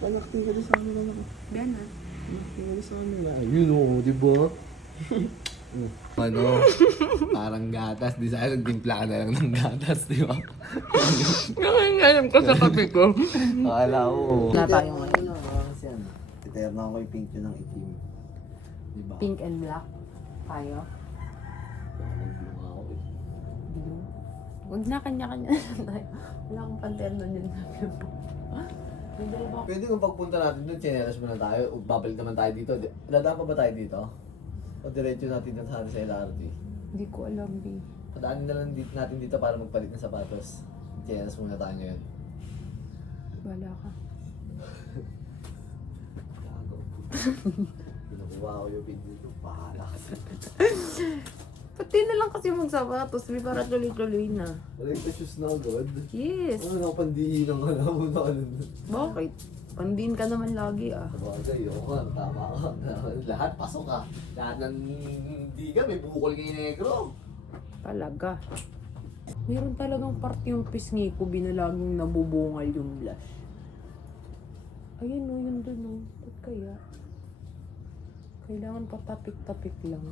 Panakting ka din sa amin, anak. Gana. Panakting ka din sa amin. Yun o, di ba? Ano, parang gatas. Di sa akin, timpla ka na lang ng gatas, di ba? Nangangalam ko sa kape ko. Akala ko. Wala tayong ano. Kasi ano, titerna ko yung pink yun ng itim. Di ba? Pink and black. Tayo. Nag-blue ako eh. Blue. Huwag na, kanya-kanya na tayo. Wala akong panterno yun. May dalawa ako. Pwede kung pagpunta natin doon, chinelas mo na tayo. O babalik naman tayo dito. Dadaan pa ba tayo dito? O diretso natin doon sa LRT? Hindi ko alam, B. Padaanin na lang natin dito para magpalit ng sapatos. Chinelas muna tayo ngayon. Wala ka. Gago. Kinukuha ko yung video ko. Bahala kasi. Pati na lang kasi magsapatos, B, para tuloy-tuloy na. Wala yung shoes na agad. Yes. Ano na, pandiin ang alam mo na ano. Bakit? Pandin ka naman lagi, ah. Sabagay, oo nga, tama ka. Lahat pasok ka. Lahat ng hindi ka, may bukol kay negro. Talaga. Meron talagang part yung pisngi ko, binalaging nabubungal yung blush. Ayun o, yun dun o. Ba't kaya? Kailangan pa tapik-tapik lang.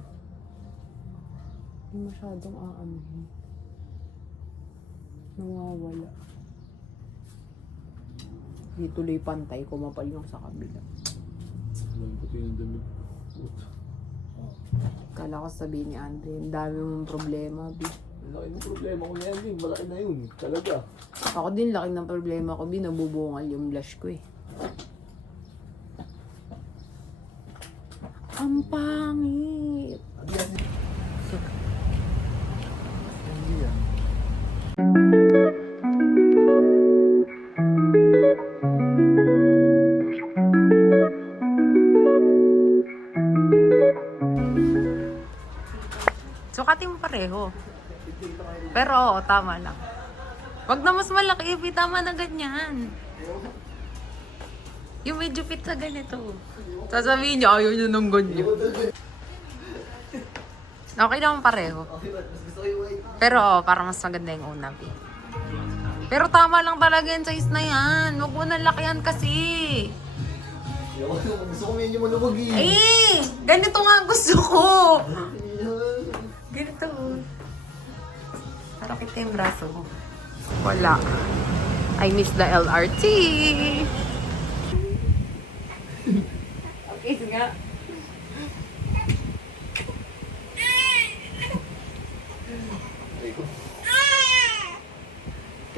Hindi masyadong aamihin. Nawawala. Di tuloy pantay, kumapal yung sa kabila. Lambot yun yung damit. Kala ko sabihin ni Andre, ang dami mong problema, B. Laki ng problema ko na yan, Ling. Malaki na yun. Talaga. Ako din, laki ng problema ko, B. Nabubungal yung blush ko, eh. Ang pangit! Hindi yan. Sukatin mo pareho. Pero oo, tama lang. Wag na mas malaki, Ibi. Tama na ganyan. Yung medyo fit sa ganito. Sasabihin niyo, ayaw niyo ng ganyan. Okay naman pareho. Pero oo, para mas maganda yung una, Ibi. Pero tama lang talaga yung size na yan. Huwag mo nang lakihan kasi. Gusto ko medyo malubog eh. Eh! Ganito nga gusto ko. Ganito. Para kita yung braso mo. Wala. I miss the LRT. Okay, nga.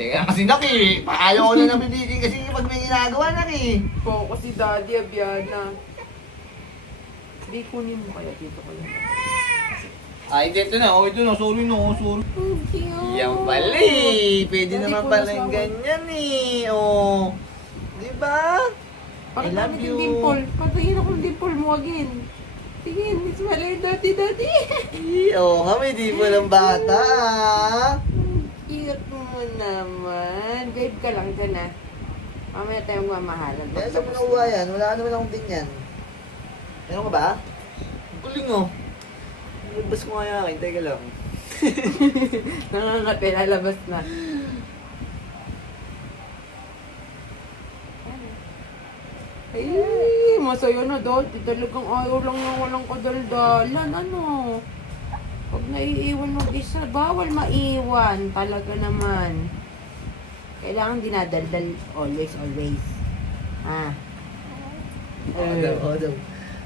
Teka kasi Naki, ayaw ko na nabibitin kasi pag may ginagawa Naki. Po, kasi daddy, Abiana. Hindi, kunin mo kaya dito ko yan. Ay, dito na. Oh, ito na. Sorry no. Sorry. Thank you. Yan pala eh. Pwede Hindi naman ko pala nasama. yung ganyan eh. Oh. Diba? Bakit I love namin you. yung dimple? Patayin ako ng dimple mo again. Tingin, it's malay daddy. Oh, kami di mo ng bata. Cute mo naman. Babe ka lang dyan, ah. Mamaya tayong mamahalan. Kaya saan mo nakuha yan? Wala naman akong ganyan. Meron ka ba? Ang galing oh. Nalabas ko nga yung akin. Teka lang. Nangangate, lalabas na. Ay, masaya na dati. Talagang ayaw lang na walang kadaldalan. Ano? Pag naiiwan ng isa, bawal maiwan. Talaga naman. Kailangan dinadaldal always. Ah. Oo daw.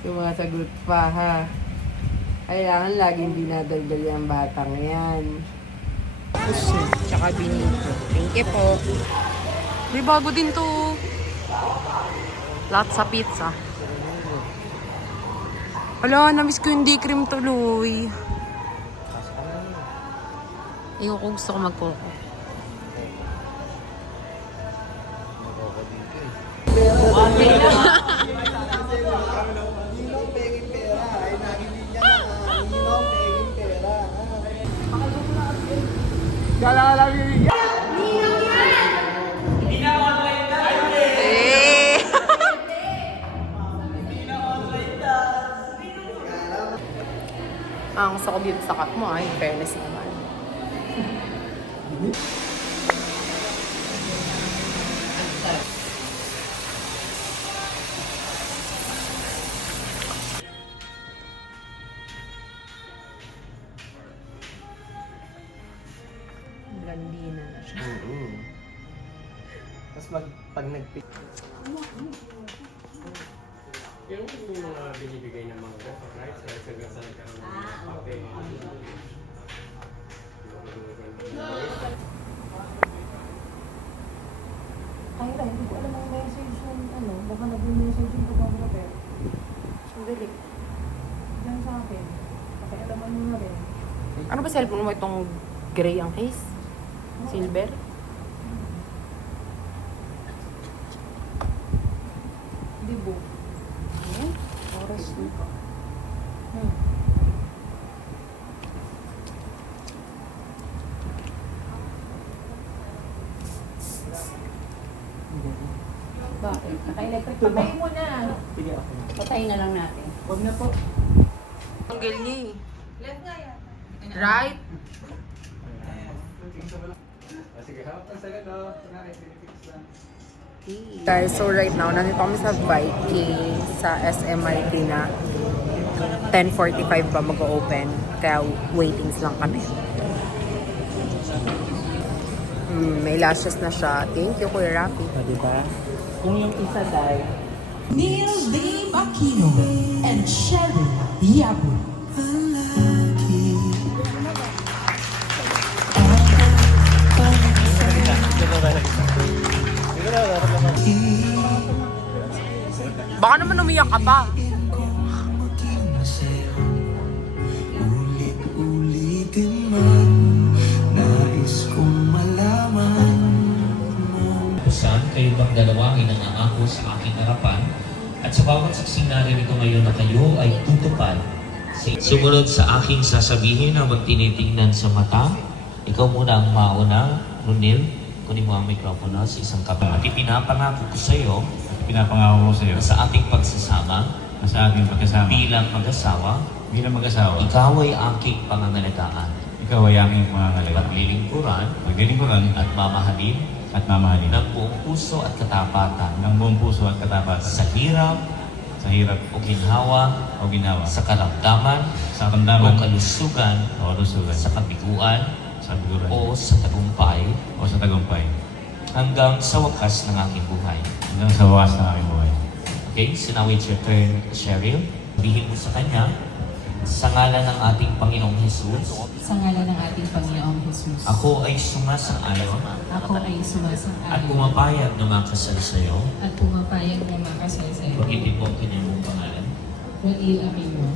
Sumasagot pa, ha? Kailangan laging dinadaldal yung batang yan. Tsaka binito. Thank you po. May bago din to. Lahat sa pizza. Wala, namiss ko yung D-cream tuloy. Ayun ko gusto ko mag-coco. Ang gusto ko dito sa cut mo, ay fairness naman. Malandina na siya. Tapos pag nag-pick. Yung mga binibigay ng mga right? Sa gasan ka ng papel. Ay, hindi ko alam ang message ng ano. Baka nag-message yung photographer. Sandali. Diyan sa akin. Pakialaman mo na rin. Ano ba cellphone mo itong gray ang case? Silver? Dibo. Ayan. Oras dito. Bakit? Naka-electric. Patayin mo na. Sige ako. Patayin na lang natin. Huwag na po. Tanggal niya eh. Left nga yan. Right? Sige, hawak ang sagat o. Guys, so right now, nandito kami sa Viking sa SMRT na 10:45 pa mag-open. Kaya waitings lang kami. May lashes na siya. Thank you, Kuya Rafi. Diba? Kung yung isa dahil. Neil Dame Aquino and Sherry Yabu. Baka naman umiyak ka pa. Ulit-ulitin man, nais kong malaman mo. Saan kayo bang dalawa ay nangangako sa aking harapan at sa bawat saksing naririto ngayon na kayo ay tutupad. Sumunod sa aking sasabihin habang tinitingnan sa mata. Ikaw muna ang mauna, Runil. Kunin mo ang mikropono sa isang kape. At ipinapangako ko sa iyo Pinapangako ko sa iyo na sa ating pagsasama na sa ating pagkasama bilang mag-asawa, bilang mag-asawa, ikaw ay aking pangangalagaan, ikaw ay aking pangangalagaan, paglilingkuran maglilingkuran at mamahalin at mamahalin ng buong puso at katapatan ng buong puso at katapatan sa hirap sa hirap o ginhawa, o ginawa, sa karamdaman sa o karamdaman kalusugan, o kalusugan, sa kabiguan sa biguran o sa tagumpay o sa tagumpay, hanggang sa wakas ng aking buhay. hanggang sa wakas ng aking buhay. Okay, so now it's your turn, Cheryl. Sabihin mo sa kanya, sa ngalan ng ating Panginoong Jesus, Sa ngalan ng ating Panginoong Jesus. ako ay sumasang-ayon Ako ay at sumasang-ayon pumapayag na makasal sa iyo. at pumapayag na makasal sa iyo. Pagkitin mo ang kanyang mong pangalan. Rodil Aquino.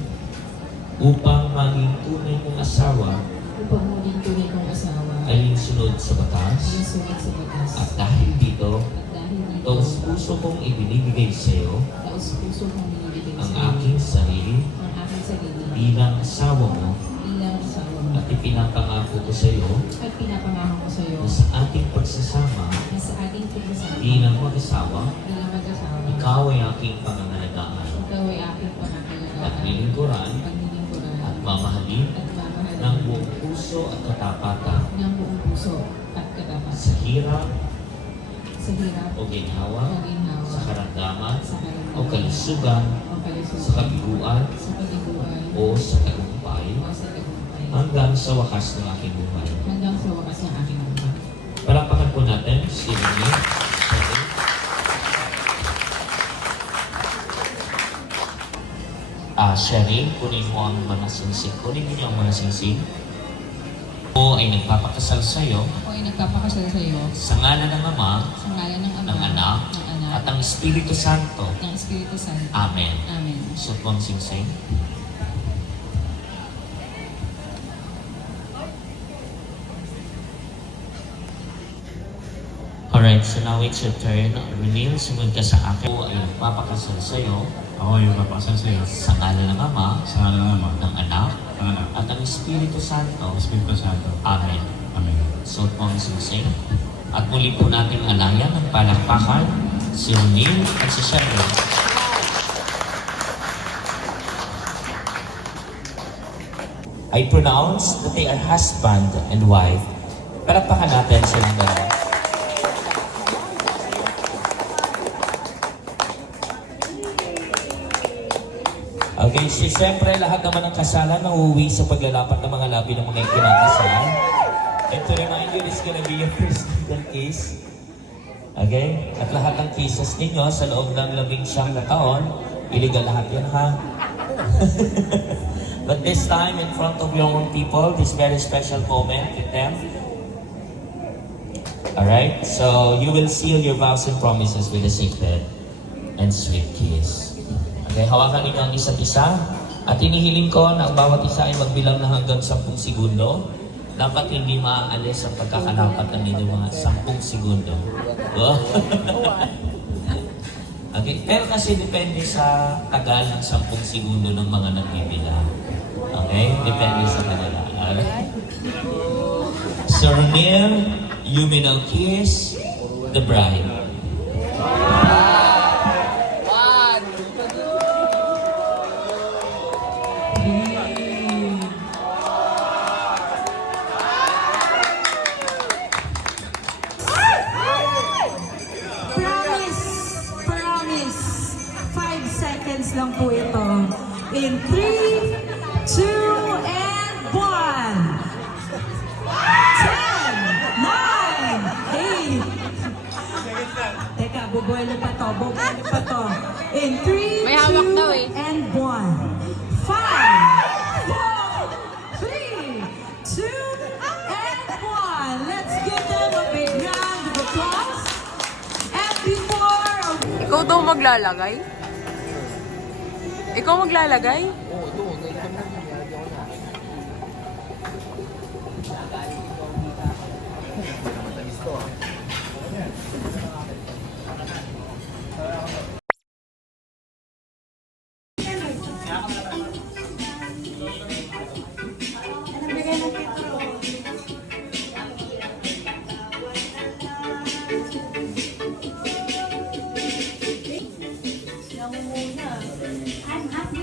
Upang maging tunay mong asawa Upang muling tunay kong asawa ay sunod sa ay batas. sunod sa batas. At dahil dito, At dahil dito, taos puso kong ibinibigay sa iyo taos puso kong binibigay ang sa iyo aking sarili ang aking sarili bilang asawa mo bilang asawa mo. at ipinapangako ko sa iyo At pinapangako ko sa iyo na sa ating pagsasama na sa ating pagsasama bilang mag-asawa, bilang mag-asawa, ikaw ay aking pangangalagaan ikaw ay aking pangangalagaan, paglilingkuran paglilingkuran at mamahalin at mamahalin ng buong puso at katapatan ng buong puso at katapatan sa hirap sa hirap o ginhawa, o ginhawa, sa karamdaman sa karamdaman, o kalusugan, o kalusugan, sa kabiguan sa kabiguan, o sa tagumpay o sa tagumpay, hanggang sa wakas ng aking buhay. hanggang sa wakas ng aking buhay. Palakpakan po natin si Rene. Cheryl, kunin mo ang mga singsing. Kunin niyo ang mga singsing. Ako ay nagpapakasal sa iyo Ako ay nagpapakasal sa iyo sa ngalan ng Ama, sa ngalan ng Ama, ng Anak, ng Anak, at ng Espiritu Santo. ng Espiritu Santo. Amen. Amen. Suot mo ang singsing. Alright, so now it's your turn. Renil, sumunod ka sa akin. Ako ay nagpapakasal sa iyo Ako ay magpapakasal sa iyo sa ngalan ng Ama, sa ngalan ng Ama, ng Anak, ng Anak, at ng Espiritu Santo. ng Espiritu Santo. Amen. Amen. Suot mo ang singsing. At muli po natin alayan ng palakpakan si Renil at si Cheryl. I pronounce that they are husband and wife. Palakpakan natin silang dalawa. Okay, siyempre lahat naman ng kasalan uuwi sa paglalapat ng mga labi ng mga kinakasal. And to remind you, this is gonna be your first legal case. Okay? At lahat ng cases ninyo sa loob ng 19 na taon, illegal lahat yan, ha? But this time, in front of your own people, this very special moment with them. Alright? So, you will seal your vows and promises with a sacred and sweet kiss. Okay? Hawakan ninyo ang isa't isa. At inihiling ko na ang bawat isa ay magbilang na hanggang 10 segundo. Dapat hindi maaalis ang pagkakalapat ng inyong mga 10 segundo. Oh. Okay? Pero kasi depende sa tagal ng 10 segundo ng mga nagbibilang. Okay? Depende sa kanila. Alright? So, Ronel, you may now kiss the bride. Promise. 5 seconds lang po ito. In 3, 2, and 1. 10, 9, 8. Teka, bubuelo pa to. In 3, May hawak 2, daw eh. and 1. 5, 4, 3, 2, and 1. Let's give them a big round of applause. And before Ikaw daw maglalagay? Ikaw maglalagay? Oo, doon. Ganito mo lang. Nilagyan ko na. Matamis to, ah.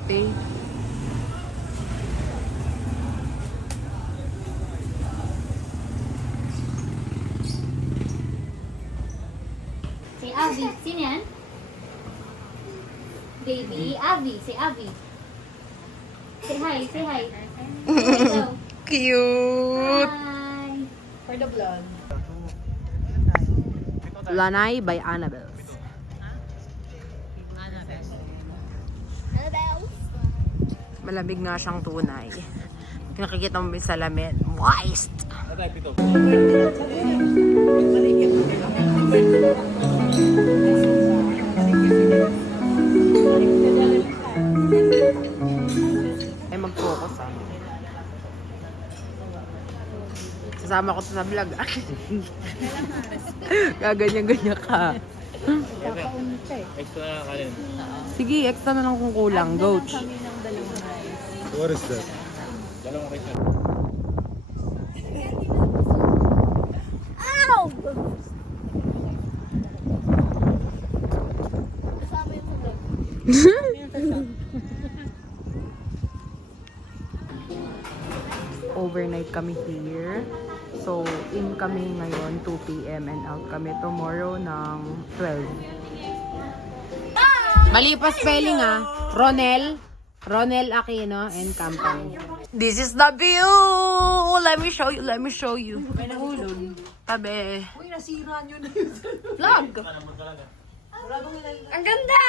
Okay. Si Avi. Sino yan? Baby. Avi. Si Avi. Say hi. Say hi. Hello. Cute! Hi. for the vlog. Lanay by Annabelle. Malamig nga siyang tunay. Nakikita mo yung salamin. Moist! Ay, mag-focus ah. Sasama ko to sa vlog ah. Gaganyan-ganyan ka. Extra ka rin. Sige, extra na lang kung kulang. Goach. What is that? Dalawang rice na. Ow! Kasama yung tulog. Overnight kami here. So, in kami ngayon 2 p.m. and out kami tomorrow ng 12. Mali pa spelling ah. Ronel Aquino and Company. This is the view! Let me show you. May nahulog. Tabi. Uy, nasira nyo na yun. Vlog! Ang ganda!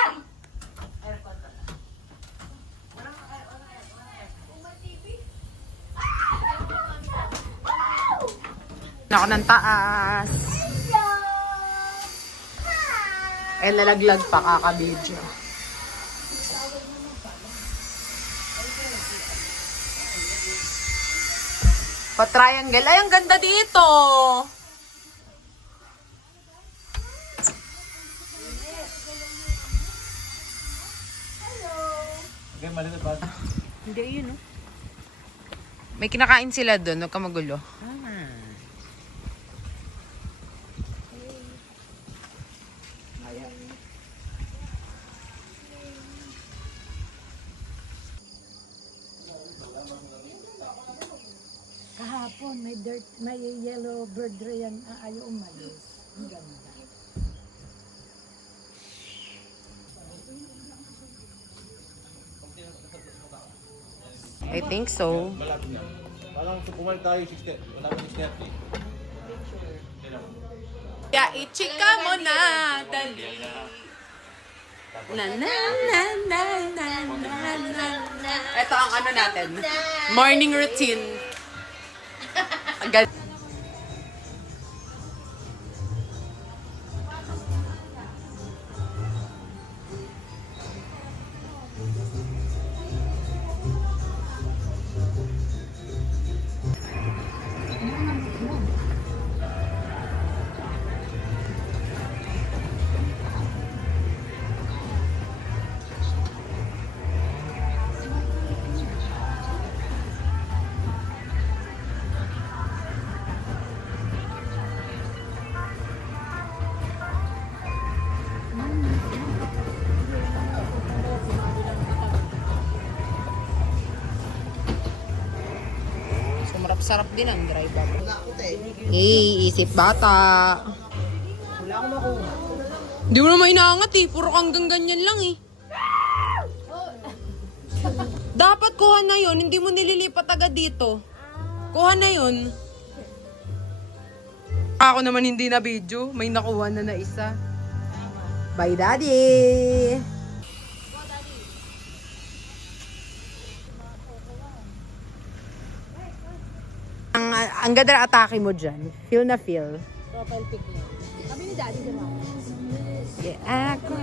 Ako ng taas. Eh, nalaglag pa kakabidyo. Pa-triangle. Ay, ang ganda dito! Okay, malito ba? Hindi, yun oh. May kinakain sila doon. Huwag ka magulo. Kahapon, may yellow bird yan. Ayaw umalis. Ang ganda. I think so. Malapit na. Parang pumal tayo 60. Wala pa 60. Kaya ichika mo na, dali. Na na na na na na na na. Ito ang ano natin. Morning routine. Agad. Sarap din ang dry bubble. Isip bata. Wala akong makuha. Hindi mo naman inaangat eh. Puro hanggang ganyan lang eh. Dapat kuha na yun. Hindi mo nililipat agad dito. Kuha na yun. Ako naman hindi na video. May nakuha na isa. Bye, Daddy! Ang ganda na atake mo dyan. Feel na feel. Profile pic niya. Kami ni Daddy din ako. Yeah, ako.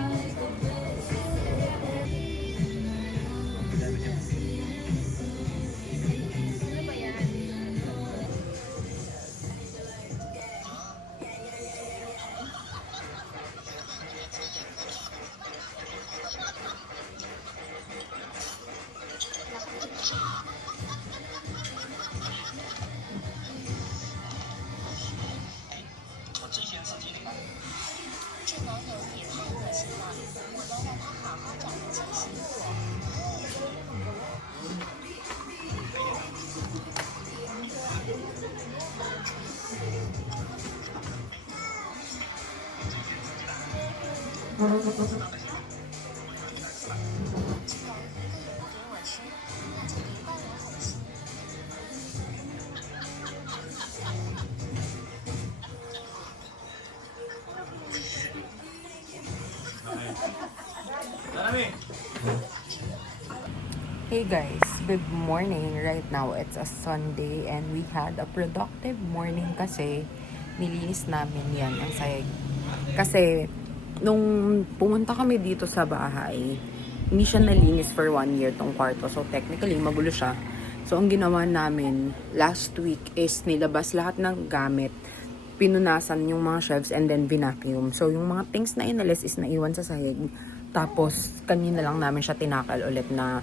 Hey guys, good morning. Right now it's a Sunday and we had a productive morning kasi nilinis namin yan ang sayag. Kasi nung pumunta kami dito sa bahay, hindi siya nalinis for 1 year tong kwarto. So technically magulo siya. So ang ginawa namin last week is nilabas lahat ng gamit, pinunasan yung mga shelves and then vacuum. So yung mga things na inalis is naiwan sa sahig. Tapos kanina lang namin siya tinakal ulit na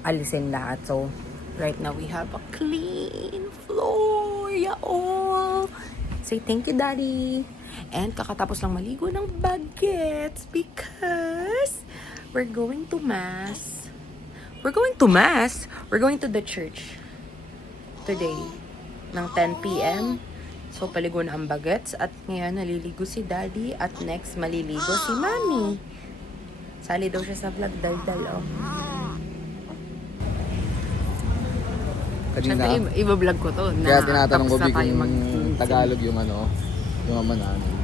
alisin lahat. So, right now we have a clean floor. Yaol! Say thank you, Daddy. And kakatapos lang maligo ng bagets because we're going to Mass. We're going to Mass. We're going to the church today ng 10 p.m. So, paligo na ang bagets. At ngayon, naliligo si Daddy. At next, maliligo si Mommy. Sali daw siya sa vlog. Dal-dal, oh. Kanina, Siyempre, iba-vlog ko to. kaya tinatanong ko tapos na tayo kung Tagalog yung ano, yung ama namin.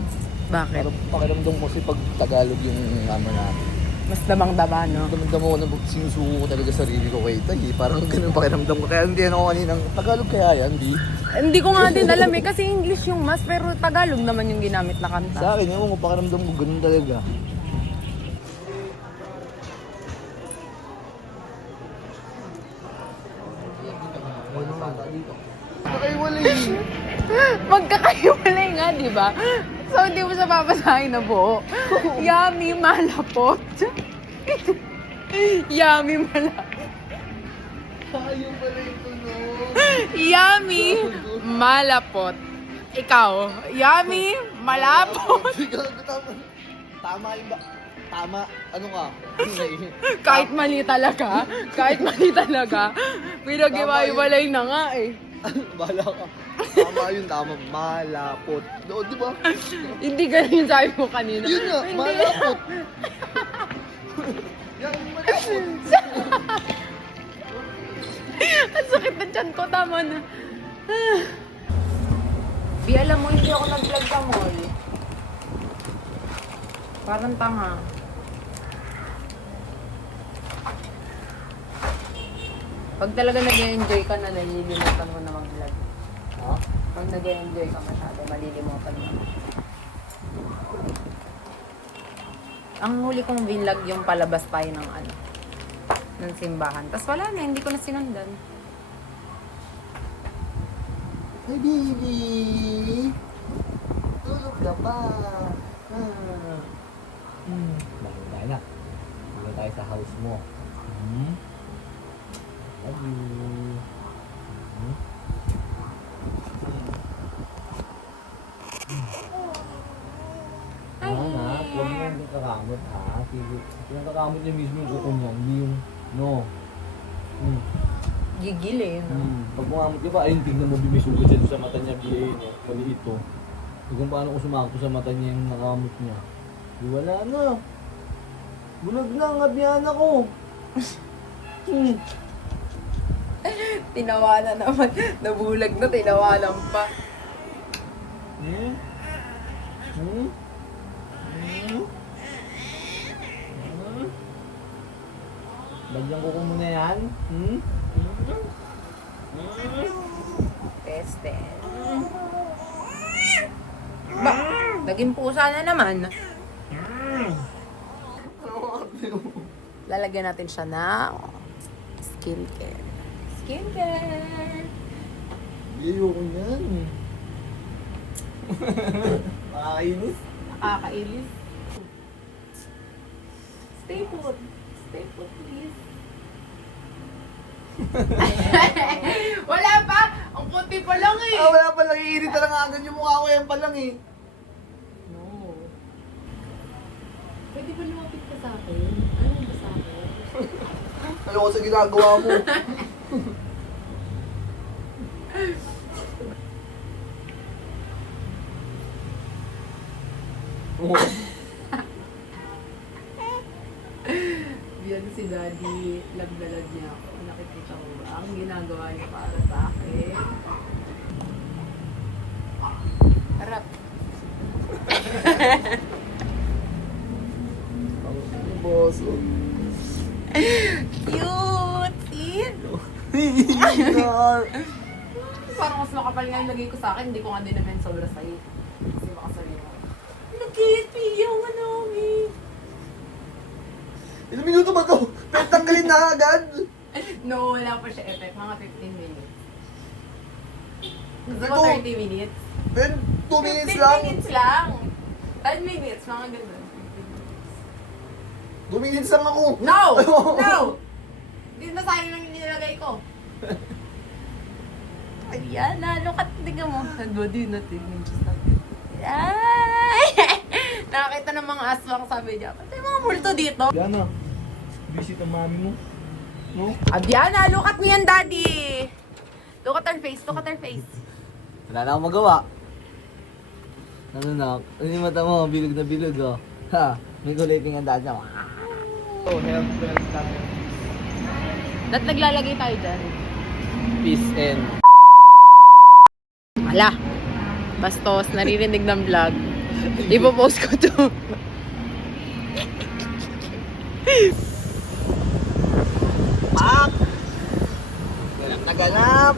Bakit? Pero pakiramdam ko kasi pag Tagalog yung ama namin. Mas damang-daba, no? Damdam ko na sinusuko ko talaga sarili ko kay Tay. Parang ganun pakiramdam ko. Kaya hindi ako kaninang Tagalog kaya yan, di? Hindi ko nga din alam eh, kasi English yung mas, pero Tagalog naman yung ginamit na kanta. Sa akin, yung pakiramdam ko ganun talaga. Magkakaiwalay nga, di ba? So, hindi mo siya papasahin na buo. Yummy malapot. Yummy malapot. Ayaw pala yung tunog. Yummy malapot. Ikaw, yummy malapot. Tama yung ba? Tama, ano ka? Kahit mali talaga. Kahit mali talaga. Pinag-iwalay na nga eh. Bahala ka. Tama yun, tama. Malapot. O, di ba? Hindi ganun yung sabi mo kanina. Yun nga, Hindi. malapot. Yan, malapot. Ang sakit na tiyan ko, tama na. Bi, alam mo, hindi ako nag-vlog sa mall. Parang tanga. Pag talaga nag-enjoy ka na, nalilimutan mo na mag-vlog. Ha? Pag nag-enjoy ka masyado, malilimutan mo. Ang huli kong vlog yung palabas tayo ng ano, ng simbahan. Tapos wala na, hindi ko na sinundan. Ay, baby! Tulog ka pa! Bago tayo na. Bago tayo sa house mo. Love you. Anak, huwag mo yung kakamot ha. Sige. Yung kakamot niya mismo yung kuko niya, hindi yung no. Gigil eh, no? Pag kumamot ka pa, ayun, tignan mo bimisuko dyan sa mata niya, biyahin niya. Maliit to. Kung paano ko sumakto sa mata niya yung nakamot niya. Di wala na. Bulag na ang abiyana ko. Tinawanan naman. Nabulag na, tinawanan pa. Bagyang kuko mo na yan. Tested. Ba, naging pusa na naman. Lalagyan natin siya ng skincare. Skincare! Ayoko yan. Makakainis. Nakakailis. Stay put. Stay put, please. Wala pa! Ang puti pa lang eh! Wala pa lang. Iirita lang agad yung mukha ko. Yan pa lang eh. No. Pwede ba lumapit ka sa akin? Ano ba sa akin? Ano ko sa ginagawa mo? Biyan si Daddy, lagdalag niya ako. Nakikita ko ba ang ginagawa niya para sa akin? Harap. Boso. Cute! See? Parang mas makapal nga yung lagay ko sa akin. Hindi ko nga din naman sobra sa'yo. Kasi baka sabihin mo. Nag-KSP yung ano, eh. Ilang minuto ba to? Pero tanggalin na agad. No, wala pa siya effect. Mga 15 minutes. Gusto Ito. mo 30 minutes? Pero 2 minutes 15 lang. minutes lang. 10 minutes, mga ganun. 2 minutes lang ako. No! No! Hindi na sayang lang yung nilagay ko. Ayan, look at, tingnan mo. Nag-body natin. Ay! Nakakita ng mga aswang, sabi niya. Pati mga multo dito. Diana, visit ang mami mo. No? Abiana, look at me and daddy! Look at her face, look at her face. Wala na akong magawa. Ano na? Ano yung mata mo? Bilog na bilog oh. Ha? May kuliting ang dada. Oh, health natin. Ba't naglalagay tayo dyan? Peace and... Ala! Bastos, naririnig ng vlog. Ipopost ko to. Pak! Ganap na ganap!